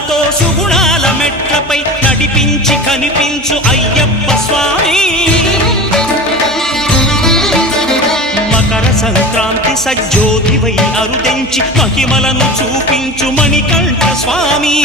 సుగుణాలతో సుగుణాల మెట్లపై నడిపించి కనిపించు అయ్యప్ప స్వామి మకర సంక్రాంతి సజ్జోతివై అరుదెంచి మహిమలను చూపించు మణికంఠ స్వామి